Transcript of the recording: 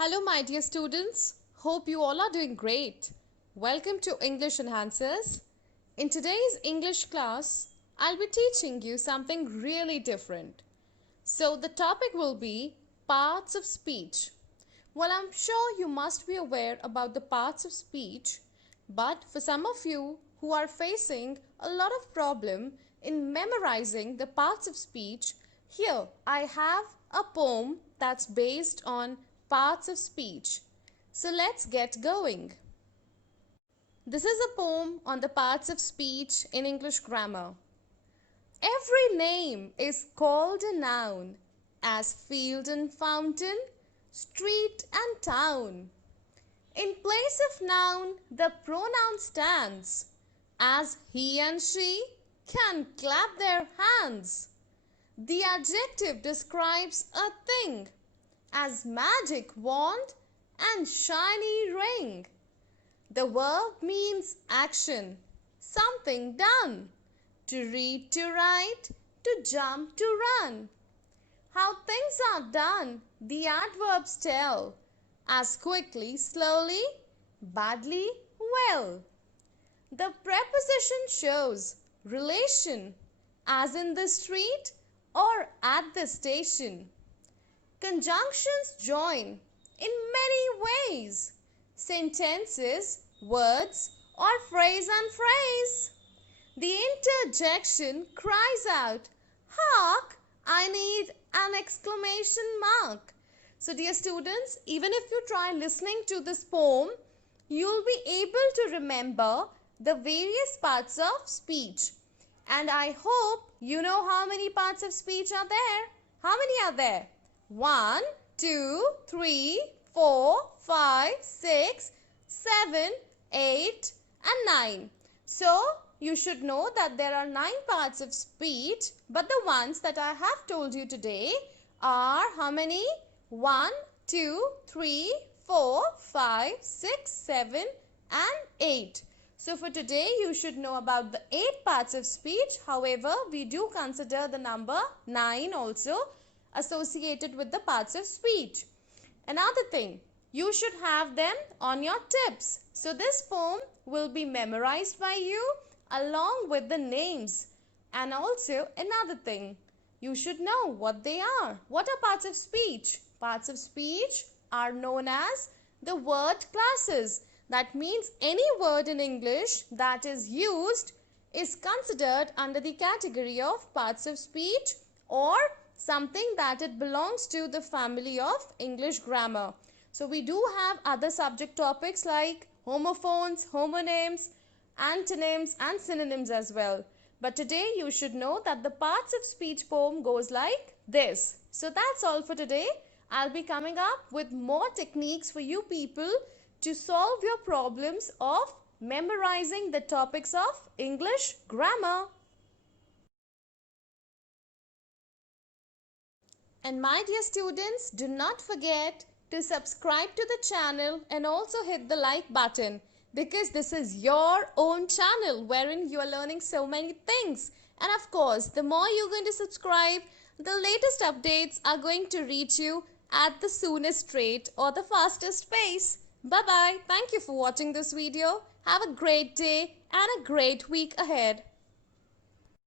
Hello, my dear students. Hope you all are doing great. Welcome to English Enhancers. In today's English class, I'll be teaching you something really different. So, the topic will be parts of speech. Well, I'm sure you must be aware about the parts of speech, but for some of you who are facing a lot of problem in memorizing the parts of speech, here I have a poem that's based on parts of speech. So let's get going. This is a poem on the parts of speech in English grammar. Every name is called a noun, as field and fountain, street and town. In place of noun, the pronoun stands, as he and she can clap their hands. The adjective describes a thing, as magic wand and shiny ring. The verb means action, something done. To read, to write, to jump, to run. How things are done, the adverbs tell, as quickly, slowly, badly, well. The preposition shows relation, as in the street or at the station. Conjunctions join in many ways. Sentences, words, or phrase and phrase. The interjection cries out, "Hark! I need an exclamation mark." So dear students, even if you try listening to this poem, you'll be able to remember the various parts of speech. And I hope you know how many parts of speech are there. How many are there? 1, 2, 3, 4, 5, 6, 7, 8 and 9. So you should know that there are 9 parts of speech, but the ones that I have told you today are how many? 1, 2, 3, 4, 5, 6, 7 and 8. So for today you should know about the 8 parts of speech. However, we do consider the number 9 also associated with the parts of speech. Another thing, you should have them on your tips. So this poem will be memorized by you along with the names. And also another thing, you should know what they are. What are parts of speech? Parts of speech are known as the word classes. That means any word in English that is used is considered under the category of parts of speech or something that it belongs to the family of English grammar. So we do have other subject topics like homophones, homonyms, antonyms and synonyms as well. But today you should know that the parts of speech poem goes like this. So that's all for today. I'll be coming up with more techniques for you people to solve your problems of memorizing the topics of English grammar. And my dear students, do not forget to subscribe to the channel and also hit the like button, because this is your own channel wherein you are learning so many things. And of course, the more you're going to subscribe, the latest updates are going to reach you at the soonest rate or the fastest pace. Bye bye. Thank you for watching this video. Have a great day and a great week ahead.